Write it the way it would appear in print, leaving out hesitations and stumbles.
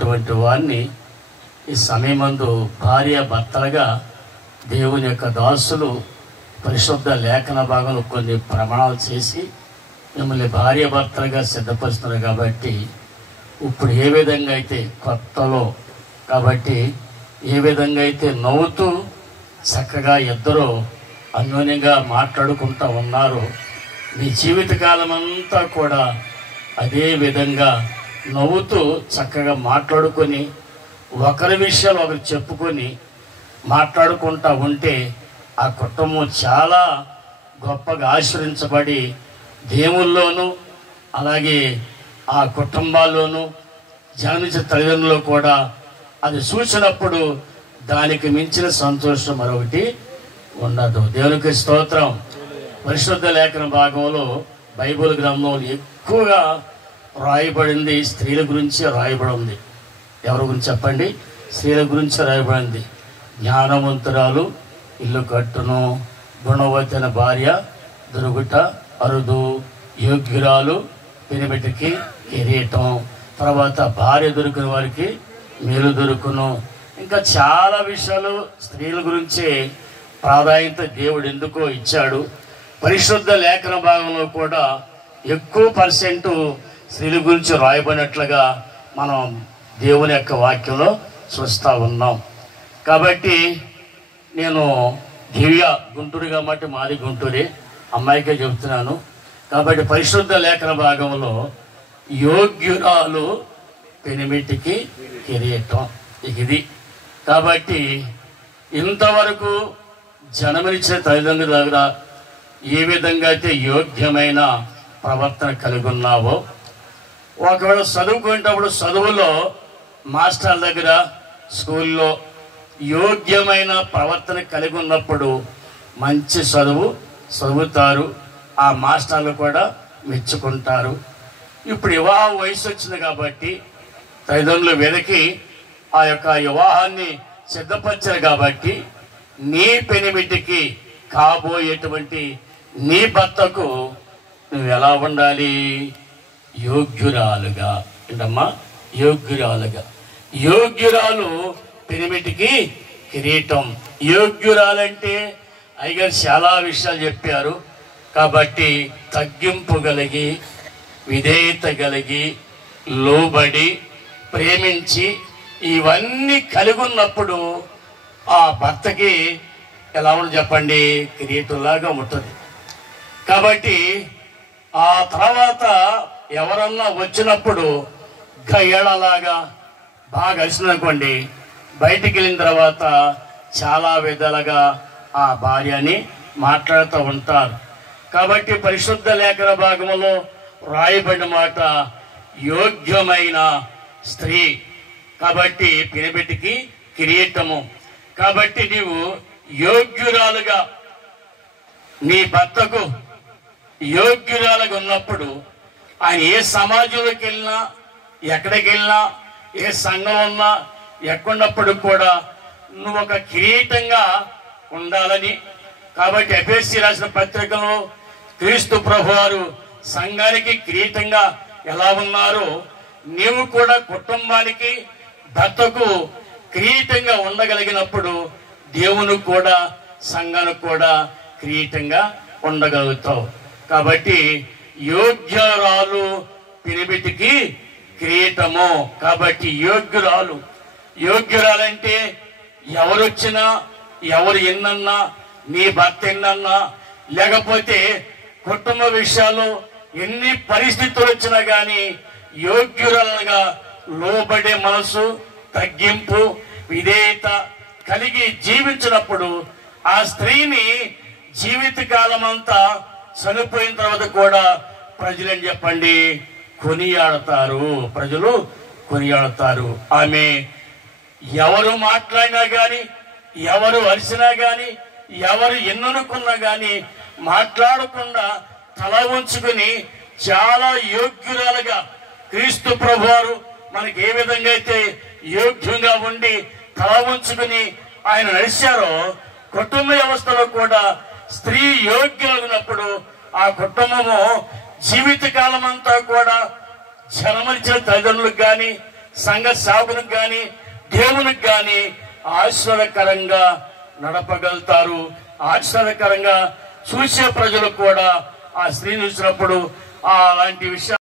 అటువంటి వారిని ఈ సమయమందు భార్య భర్తలుగా దేవుని యొక్క దాసులు పరిశుద్ధ లేఖన భాగంలో కొన్ని ప్రమాణాలు చేసి మిమ్మల్ని భార్య భర్తలుగా సిద్ధపరుస్తున్నారు. కాబట్టి ఇప్పుడు ఏ విధంగా అయితే కొత్తలో కాబట్టి ఏ విధంగా అయితే నవ్వుతూ చక్కగా ఇద్దరు అన్యోన్యంగా మాట్లాడుకుంటూ ఉన్నారో మీ జీవితకాలం అంతా కూడా అదే విధంగా నవ్వుతూ చక్కగా మాట్లాడుకొని ఒకరి విషయాలు ఒకరు చెప్పుకొని మాట్లాడుకుంటూ ఉంటే ఆ కుటుంబం చాలా గొప్పగా ఆశ్రయించబడి దేవుల్లోనూ అలాగే ఆ కుటుంబాల్లోనూ జన్మించిన తల్లిదండ్రులు కూడా అది చూసినప్పుడు దానికి మించిన సంతోషం మరొకటి ఉండదు. దేవునికి స్తోత్రం. పరిశుద్ధ లేఖన భాగంలో బైబిల్ గ్రంథంలో ఎక్కువగా రాయబడింది స్త్రీల గురించి రాయబడి ఉంది. ఎవరి గురించి చెప్పండి? స్త్రీల గురించి రాయబడింది. జ్ఞానవంతురాలు ఇల్లు కట్టును, గుణవతైన భార్య దొరుకుట అరుదు, యోగ్యురాలు పెనిబెటికి కిరీటం, తర్వాత భార్య దొరికిన వారికి మేలు దొరుకును. ఇంకా చాలా విషయాలు స్త్రీల గురించి ప్రాధాన్యత దేవుడు ఎందుకో ఇచ్చాడు. పరిశుద్ధ లేఖన భాగంలో కూడా ఎక్కువ పర్సెంట్ స్త్రీల గురించి రాయబడినట్లుగా మనం దేవుని యొక్క వాక్యంలో చూస్తూ ఉన్నాం. కాబట్టి నేను దివ్య గుంటూరు కాబట్టి మాది గుంటూరే, అమ్మాయికే చెబుతున్నాను. కాబట్టి పరిశుద్ధ లేఖన భాగంలో యోగ్యురాలు పెనిమిటికి కిరీటం ఇది. కాబట్టి ఇంతవరకు జన్మనిచ్చిన తల్లిదండ్రుల దగ్గర ఏ విధంగా అయితే యోగ్యమైన ప్రవర్తన కలిగి ఉన్నావో, ఒకవేళ చదువుకునేటప్పుడు చదువులో మాస్టర్ల దగ్గర స్కూల్లో యోగ్యమైన ప్రవర్తన కలిగి ఉన్నప్పుడు మంచి చదువు చదువుతారు, ఆ మాస్టర్లు కూడా మెచ్చుకుంటారు. ఇప్పుడు వివాహ వయసు వచ్చింది కాబట్టి తల్లిదండ్రులు వెనక్కి ఆ యొక్క వివాహాన్ని సిద్ధపరిచారు. కాబట్టి నీ పెనిమిటికి కాబోయేటువంటి నీ భర్తకు నువ్వు ఎలా ఉండాలి? యోగ్యురాలుగా. ఏంటమ్మా? యోగ్యురాలుగా. యోగ్యురాలు పెనిమిటికి కిరీటం. యోగ్యురాలంటే అయ్యగారు చాలా విషయాలు చెప్పారు. కాబట్టి తగ్గింపు కలిగి, విధేయత కలిగి, లోబడి, ప్రేమించి ఇవన్నీ కలిగి ఉన్నప్పుడు ఆ భర్తకి ఎలా ఉంటుంది చెప్పండి? కిరీటంలాగా ఉంటుంది. కాబట్టి ఆ తర్వాత ఎవరన్నా వచ్చినప్పుడు గయ్యడలాగా బాగా కలిసిందనుకోండి, బయటికి వెళ్ళిన తర్వాత చాలా విధాలుగా ఆ భార్యని మాట్లాడుతూ ఉంటారు. కాబట్టి పరిశుద్ధ లేఖన భాగంలో రాయబడిన మాట యోగ్యమైన స్త్రీ. కాబట్టి పెనిబెట్టికి కిరీటము. కాబట్టి నీవు యోగ్యురాలుగా నీ భర్తకు యోగ్యురాలుగా ఉన్నప్పుడు ఆయన ఏ సమాజంలోకి వెళ్ళినా, ఎక్కడికి వెళ్ళినా, ఏ సంఘం ఉన్నా, ఎక్కడున్నప్పుడు కూడా నువ్వు ఒక కిరీటంగా ఉండాలని. కాబట్టి ఎఫెసీ రాసిన పత్రికలో క్రీస్తు ప్రభువారు సంఘానికి కిరీటంగా ఎలా ఉన్నారో నీవు కూడా కుటుంబానికి భర్తకు కిరీటంగా ఉండగలిగినప్పుడు దేవునికి కూడా సంఘానికి కూడా కిరీటంగా ఉండగలుగుతావు. కాబట్టి యోగ్యురాలు పెనిమిటికి కిరీటము. కాబట్టి యోగ్యురాలంటే ఎవరొచ్చినా, ఎవరు ఎన్నన్నా, నీ భర్త ఎన్నన్నా, లేకపోతే కుటుంబ విషయాలు ఎన్ని పరిస్థితులు వచ్చినా కానీ యోగ్యురాలుగా లోబడే మనసు, తగ్గింపు, విధేయత కలిగి జీవించినప్పుడు ఆ స్త్రీని జీవితకాలం అంతా చనిపోయిన తర్వాత కూడా ప్రజలు ఏం చెప్పండి? కొనియాడతారు. ప్రజలు కొనియాడతారు. ఆమె ఎవరు మాట్లాడినా కానీ, ఎవరు అరిసినా కానీ, ఎవరు ఎన్ననుకున్నా కానీ మాట్లాడకుండా తల ఉంచుకుని చాలా యోగ్యురాలుగా క్రీస్తు ప్రభువారు మనకి ఏ విధంగా అయితే యోగ్యంగా ఉండి తల ఉంచుకుని ఆయన నడిచారో, కుటుంబ వ్యవస్థలో కూడా స్త్రీ యోగ్యులైనప్పుడు ఆ కుటుంబము జీవితకాలం అంతా కూడా జన్మనిచ్చిన తల్లిదండ్రులకు కానీ సంఘ సేవకునికి కానీ దేవునికి కానీ ఆశీర్వాదకరంగా నడపగలుగుతారు. ఆశ్చర్యకరంగా చూసే ప్రజలు కూడా ఆ స్త్రీని చూసినప్పుడు అలాంటి విషయాలు